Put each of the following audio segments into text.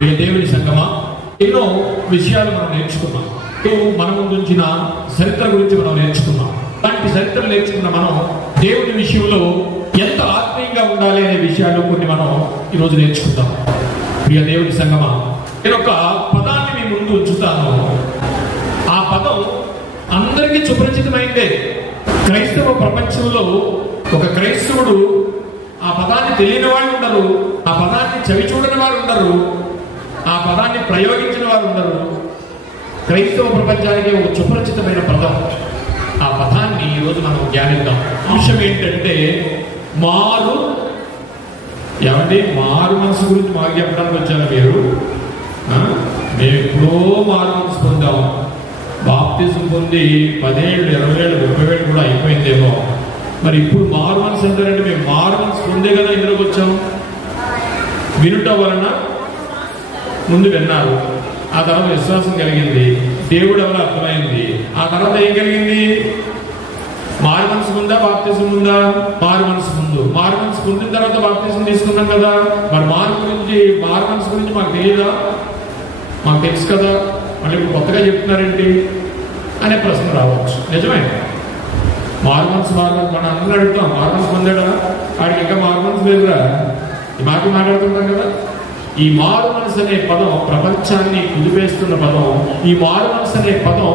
దేవుని సంగమా, ఎన్నో విషయాలు మనం నేర్చుకున్నాం. మన ముందు ఉంచిన చరిత్ర గురించి మనం నేర్చుకున్నాం. అలాంటి చరిత్ర నేర్చుకున్న మనం దేవుని విషయంలో ఎంత ఆత్మీయంగా ఉండాలి అనే విషయాలు కొన్ని మనం ఈరోజు నేర్చుకుంటాం. ప్రియ దేవుని సంగమా, నేను ఒక పదాన్ని మీ ముందు ఉంచుతాను. ఆ పదం అందరికీ సుపరిచితమైందే. క్రైస్తవ ప్రపంచంలో ఒక క్రైస్తవుడు ఆ పదాన్ని తెలియని వాళ్ళు ఉండరు, ఆ పదాన్ని చవి చూడని వారు ఉండరు, ఆ పదాన్ని ప్రయోగించిన వారు ఉండరు. క్రైస్తవ ప్రపంచానికి ఒక సుపరిచితమైన పదం. ఆ పదాన్ని ఈరోజు మనం ధ్యానిద్దాం. అంశం ఏంటంటే మారు. ఏమండి, మారు మనసు గురించి మాకు చెప్పడానికి వచ్చాను మీరు? మేము ఎప్పుడో మారు మనసు పొందాం. బాప్తిజం పొంది 10 ఏళ్ళు, 20 ఏళ్ళు, 30 ఏళ్ళు కూడా అయిపోయిందేమో. మరి ఇప్పుడు మారు మనసు అంటారంటే మేము మారు మనసు పొందే కదా ఇందులోకి వచ్చాం. వినుట వలన ముందు విన్నారు, ఆ తర్వాత విశ్వాసం కలిగింది, దేవుడు ఎవరో అర్థమైంది, ఆ తర్వాత ఏం కలిగింది? మారు మనసు ముందా, బాప్తిజం ముందా? మారు మనసు ముందు. మారు మనసు పొందిన తర్వాత బాప్తిజం తీసుకున్నాం కదా. మరి మారు మనసు గురించి మాకు తెలియదా? మాకు తెలుసు కదా, మళ్ళీ ఇప్పుడు కొత్తగా చెప్తున్నారేంటి అనే ప్రశ్న రావచ్చు. నిజమే, మారు మనసు మన అందరూ అడుగుతాం, మారు మనసు పొందాడా? ఆడికి ఇంకా మారు మనసు లేదురా, ఈ మాటలు మాట్లాడుతుంటాం కదా. ఈ మారు మనసు అనే పదం ప్రపంచాన్ని కుదిపేస్తున్న పదం. ఈ మారు మనసు అనే పదం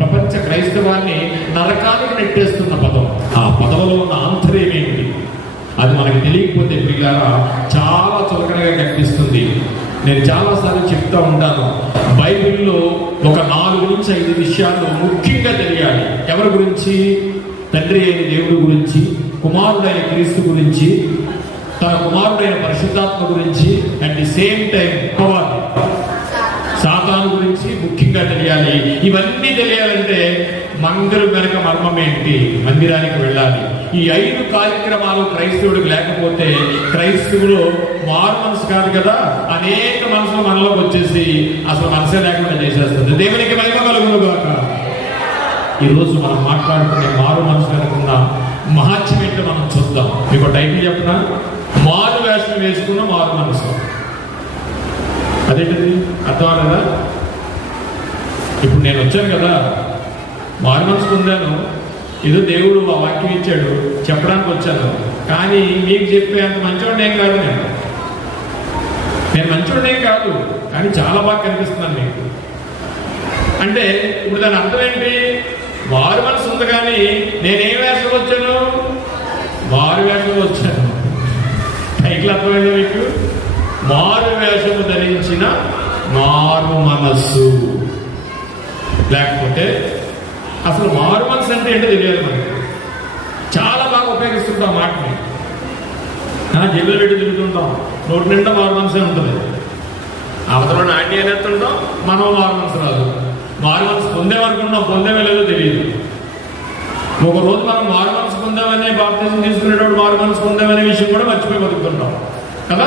ప్రపంచ క్రైస్తవాన్ని నరకానికి నెట్టేస్తున్న పదం. ఆ పదవిలో ఉన్న ఆంతర్యం ఏమిటి అది మనకి తెలియకపోతే ప్రియులారా చాలా చులకనగా కనిపిస్తుంది. నేను చాలాసార్లు చెప్తా ఉంటాను, బైబిల్లో ఒక 4 నుంచి 5 విషయాలు ముఖ్యంగా తెలియాలి. ఎవరి గురించి? తండ్రి అయిన దేవుడి గురించి, కుమారుడైన క్రీస్తు గురించి, తన కుమారుడైన పరిశుద్ధాత్మ గురించి, అట్ ది సేమ్ టైం సాతాను గురించి ముఖ్యంగా తెలియాలి. ఇవన్నీ తెలియాలంటే మందిరం వెనక మర్మం ఏంటి? మందిరానికి వెళ్ళాలి. ఈ 5 కార్యక్రమాలు క్రైస్తవుడికి లేకపోతే క్రైస్తవులు మారు మనసు కాదు కదా, అనేక మనసులు మనలోకి వచ్చేసి అసలు మనసే లేకుండా చేసేస్తుంది. దేవునికి మహిమ కలుగును గాక. ఈరోజు మనం మాట్లాడుకునే మారు మనసు వెనుకున్న మహత్యం ఏంటో మనం చూద్దాం. మీకు టైటిల్ చెప్పిన మారు వేషం వేసుకున్న మారు మనసు. అదేంటిది అర్థం కదా. ఇప్పుడు నేను వచ్చాను కదా, మారు మనసు పొందాను, ఏదో దేవుడు ఆ వాక్యం ఇచ్చాడు చెప్పడానికి వచ్చాను. కానీ మీకు చెప్పే అంత మంచివాడినేం కాదు. నేను మంచివాడినేం కాదు, కానీ చాలా బాగా కనిపిస్తున్నాను మీకు. అంటే ఇప్పుడు దాని అర్థం ఏంటి? మారు మనసు ఉంది, కానీ నేనేం వేషంలో వచ్చాను? మారు వేషంలో వచ్చాను. టైటిల్ అర్థమైంది మీకు? మారు వేషము ధరించిన మారు మనస్సు. లేకపోతే అసలు మారు మనసు అంటే ఏంటో తెలియాలి మనకి. చాలా బాగా ఉపయోగిస్తుంటాం మాటని, జైలు పెట్టి తిరుగుతుంటాం, నోటి నిండా మారు మనసే ఉంటుంది. అవతల నాటి అనేస్తుంటాం, మనం మారు మనసు రాదు. మారు మనసు పొందేమనుకుంటున్నాం, పొందేమే లేదో తెలియదు. ఒకరోజు మనం మారు మనసు పొందామనే బాప్తిజం తీసుకునేటప్పుడు మారు మనసు పొందామనే విషయం కూడా మర్చిపోయి బతుకుతుంటాం కదా.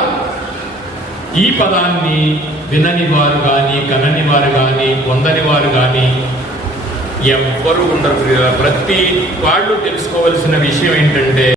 ఈ పదాన్ని వినని వారు కానీ, కనని వారు కానీ, పొందని వారు కానీ ఎవ్వరూ ఉండరు. ప్రతి వాళ్ళు తెలుసుకోవలసిన విషయం ఏంటంటే